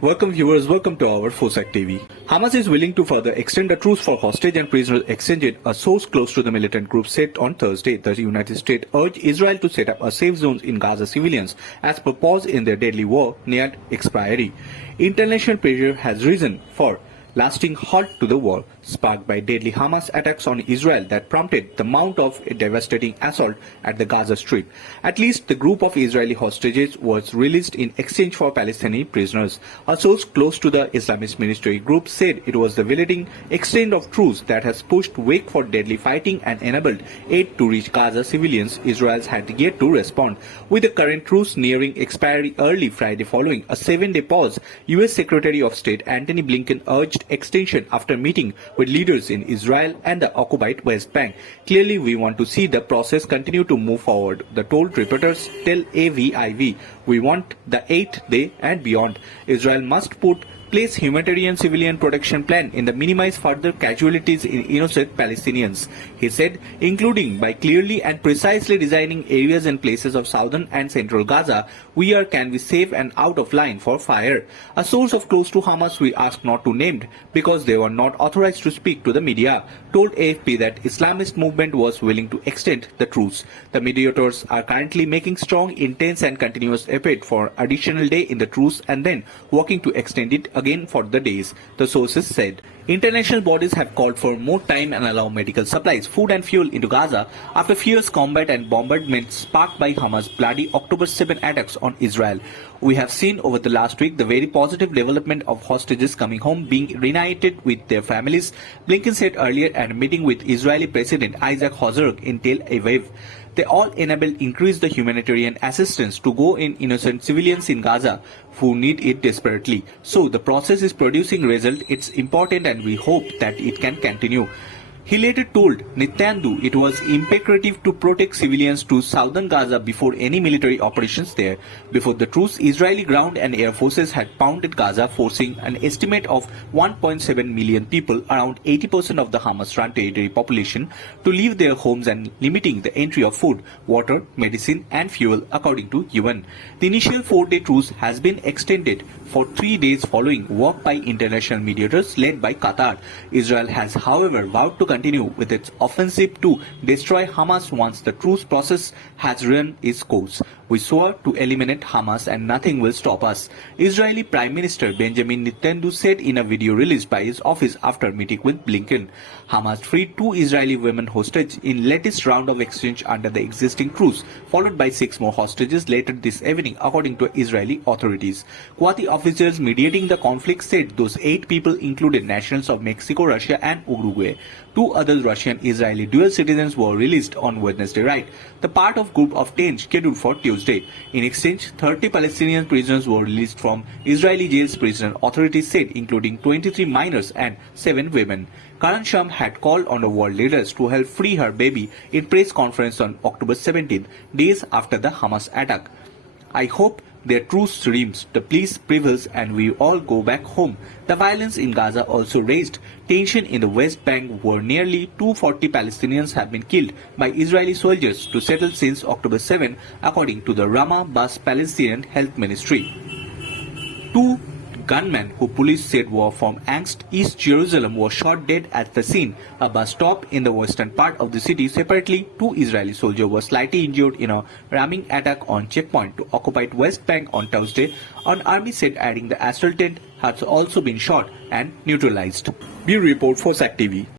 Welcome viewers, welcome to our Fosac TV. Hamas is willing to further extend the truce for hostage and prisoner exchange, a source close to the militant group said on Thursday. The United States urged Israel to set up a safe zone in Gaza civilians as per pause in their deadly war neared expiry. International pressure has risen for lasting halt to the war, sparked by deadly Hamas attacks on Israel that prompted the mount of a devastating assault at the Gaza Strip. At least the group of Israeli hostages was released in exchange for Palestinian prisoners. A source close to the Islamist military group said it was the willing extent of truce that has pushed wake for deadly fighting and enabled aid to reach Gaza civilians. Israel had yet to respond. With the current truce nearing expiry early Friday following a 7-day pause, U.S. Secretary of State Antony Blinken urged extension after meeting with leaders in Israel and the occupied West Bank. Clearly, we want to see the process continue to move forward. The told reporters tell AVIV, we want the 8th day and beyond. Israel must place humanitarian civilian protection plan in the minimize further casualties in innocent Palestinians, he said, including by clearly and precisely designing areas and places of southern and central Gaza where can be safe and out of line for fire. A source of close to Hamas we asked not to named because they were not authorized to speak to the media told AFP that Islamist movement was willing to extend the truce. The mediators are currently making strong, intense and continuous effort for additional day in the truce and then working to extend it again for the days, the sources said. International bodies have called for more time and allow medical supplies, food and fuel into Gaza after fierce combat and bombardment sparked by Hamas' bloody October 7 attacks on Israel. We have seen over the last week the very positive development of hostages coming home being reunited with their families, Blinken said earlier at a meeting with Israeli President Isaac Herzog in Tel Aviv. They all enable increase the humanitarian assistance to go in innocent civilians in Gaza who need it desperately. So the process is producing result. It's important and we hope that it can continue. He later told Netanyahu it was imperative to protect civilians to southern Gaza before any military operations there. Before the truce, Israeli ground and air forces had pounded Gaza, forcing an estimate of 1.7 million people, around 80% of the Hamas-run territory population, to leave their homes and limiting the entry of food, water, medicine and fuel, according to UN. The initial 4-day truce has been extended for 3 days following work by international mediators led by Qatar. Israel has, however, vowed to continue with its offensive to destroy Hamas once the truce process has run its course. We swore to eliminate Hamas and nothing will stop us, Israeli Prime Minister Benjamin Netanyahu said in a video released by his office after meeting with Blinken. Hamas freed 2 Israeli women hostages in latest round of exchange under the existing truce, followed by 6 more hostages later this evening, according to Israeli authorities. Qatari officials mediating the conflict said those 8 people included nationals of Mexico, Russia and Uruguay. 2 other Russian-Israeli dual citizens were released on Wednesday night, the part of group of 10 scheduled for Tuesday. In exchange, 30 Palestinian prisoners were released from Israeli jails, prisoner authorities said, including 23 minors and 7 women. Karan Sham had called on the world leaders to help free her baby in press conference on October 17, days after the Hamas attack. I hope their truce reams, the peace prevails and we all go back home. The violence in Gaza also raised tension in the West Bank where nearly 240 Palestinians have been killed by Israeli soldiers to settle since October 7, according to the Ramah Bas Palestinian Health Ministry. 2 gunmen who police said were from Angst, East Jerusalem, were shot dead at the scene, a bus stop in the western part of the city. Separately, 2 Israeli soldiers were slightly injured in a ramming attack on checkpoint to occupied West Bank on Thursday. An army said, adding the assailant has also been shot and neutralized. Bureau report for SAC TV.